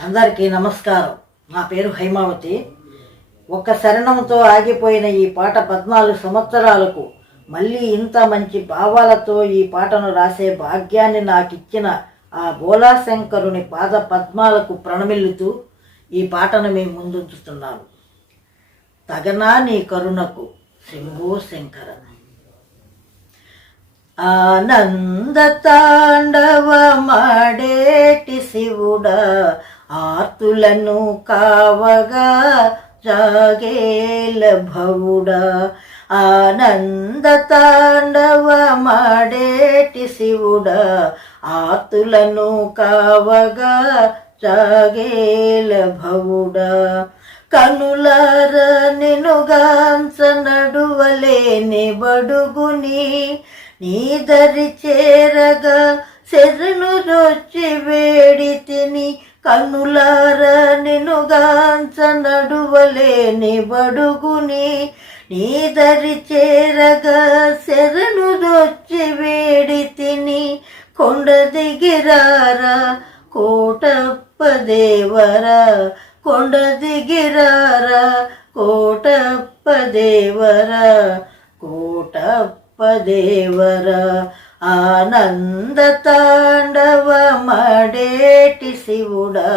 అందరికీ నమస్కారం. నా పేరు హైమావతి. ఒక్క శరణంతో ఆగిపోయిన ఈ పాట పద్నాలుగు సంవత్సరాలకు మళ్ళీ ఇంత మంచి భావాలతో ఈ పాటను రాసే భాగ్యాన్ని నాకు ఇచ్చిన ఆ బోలాశంకరుని పాద పద్మాలకు ప్రణమిల్లుతూ ఈ పాటను మేము ముందుంచుతున్నాను తగనా నీ కరుణకు శంభో శంకర ఆనంద తాండవ మాడేటి శివుడా ఆర్తులను కావగా జాగేల భవుడా. ఆనంద తాండవ మాడేటి శివుడా. ఆర్తులను కావగా జాగేల భవుడా. కనులార నినుగాంస నడువలేని బడుగుని నీదరి చేరగా శరణు రొచ్చి వేడి తిని కన్నులార నినుగాంచ నడువలేని బడుగుని నీదరి చేరగా శరణు దొచ్చి వేడి తిని కొండ దిగిరారా కోటప్ప దేవరా? కొండ దిగిరారా? కోటప్ప దేవరా? కోటప్ప దేవరా? ఆనంద తాండవమడేటి శివుడా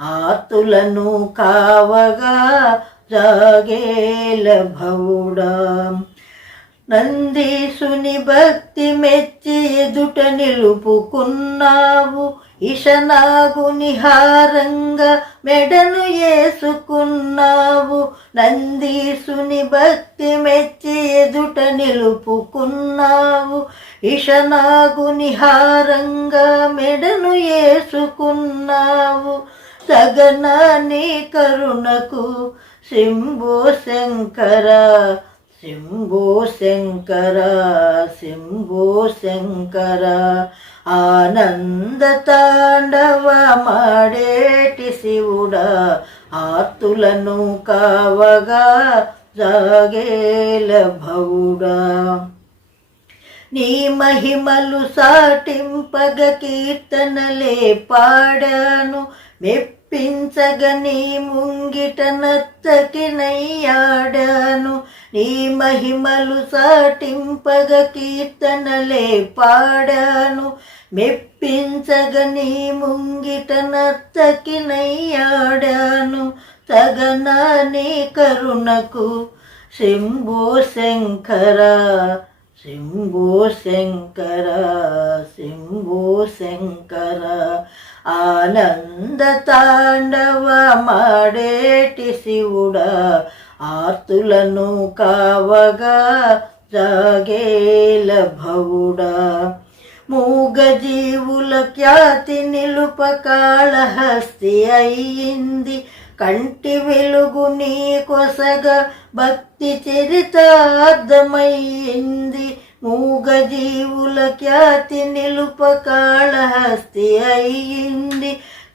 ఆతులను కావగా జాగేల భవుడా. నందీసుని భక్తి మెచ్చి ఎదుట నిలుపుకున్నావు. ఇషనాగుని హారంగా మెడను ఏసుకున్నావు. నందీసుని భక్తి మెచ్చి ఎదుట నిలుపుకున్నావు. ఇషనాగుని హారంగా మెడను ఏసుకున్నావు. సగనాని కరుణకు శంభో శంకర శంభో శంకర శంభో శంకర ఆనంద తాండవమాడేటి శివుడా ఆర్తులను కావగా జాగేల భవుడా నీ మహిమలు సాటింపగ కీర్తనలే పాడాను మెప్ప నీ ముంగిట నత్తకినయ్యాడాను నీ మహిమలు సాటింపగ కీర్తనలే పాడాను. మెప్పించగని ముంగిట నత్తకినయ్యాడాను తగనా నీ కరుణకు శంభో శంకర శంభో శంకర శంభో శంకర. ఆనంద తాండవ మాడేటి శివుడా ఆర్తులను కావగా జాగేల భవుడా. మూగజీవుల ఖ్యాతి నిలుప కాళహస్తి కంటి వెలుగు నీ కొసగ భక్తి చరితార్థమయ్యింది. మూగజీవుల ఖ్యాతి నిలుప కాళహస్తి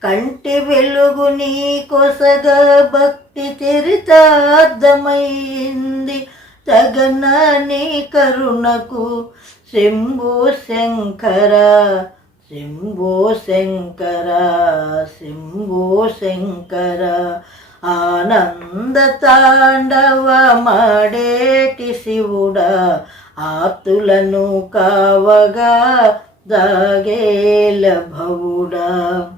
కంటి వెలుగు నీ కొసగ భక్తి చరితార్థమయ్యింది తగన నీ కరుణకు శంభో శంకర శంభో శంకర శంభో శంకర. ఆనంద తాండవ మాడేటి శివుడా ఆతులను కావగా దాగేల భవుడా.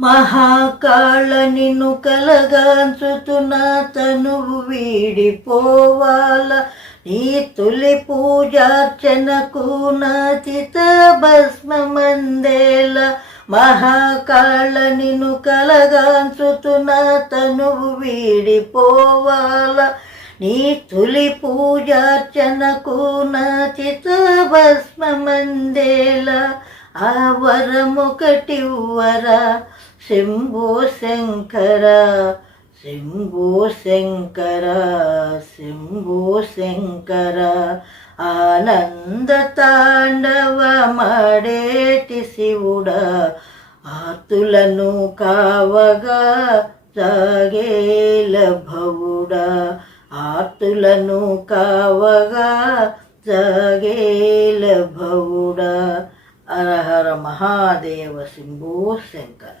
మహాకాళ నిన్ను కలగాంచుతున్న తనువు వీడిపోవాల. నీ తులి పూజార్చనకు నా చిత భస్మమందేల. మహాకాళ నిన్ను కలగాంచుతున్న తనువు వీడిపోవాల. నీ తొలి పూజార్చనకు నా చిత భస్మమందేల. ఆ వరమొకటివ్వరా శంభో శంకర శంభో శంకర శంభో శంకర. ఆనంద తాండవ మాడేటి శివుడా ఆతులను కావగా సాగేల భవుడా. ఆర్తులను కావగా జగేల భవుడా హర మహాదేవ శంభో శంకర.